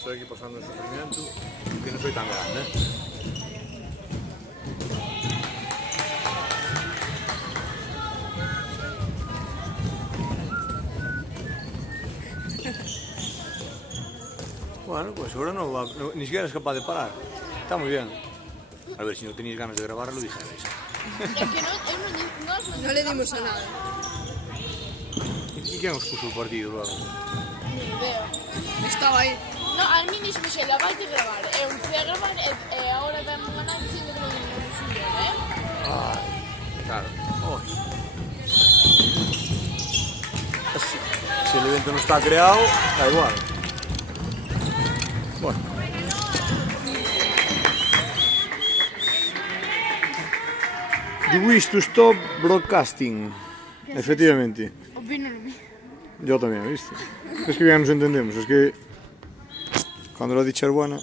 Estoy aquí pasando el sufrimiento, que no soy tan grande. Bueno, pues ahora ni siquiera es capaz de parar. Está muy bien. A ver, si no tenéis ganas de grabar, lo dijerais. Es que no le dimos a nada. ¿Y quién os puso el partido luego? Ni idea. Estaba aí. No, al mí dixo Xela, vai te gravar. Eu fui a gravar e agora dame unha nai dicindo que non funciona, Ay, claro. Oh. Si el evento no está creado, da igual. Bueno. You wish to stop broadcasting. Efectivamente. Opino lo mismo. Yo también, ¿viste? Es que ya nos entendemos, es que cuando la dicha es buena...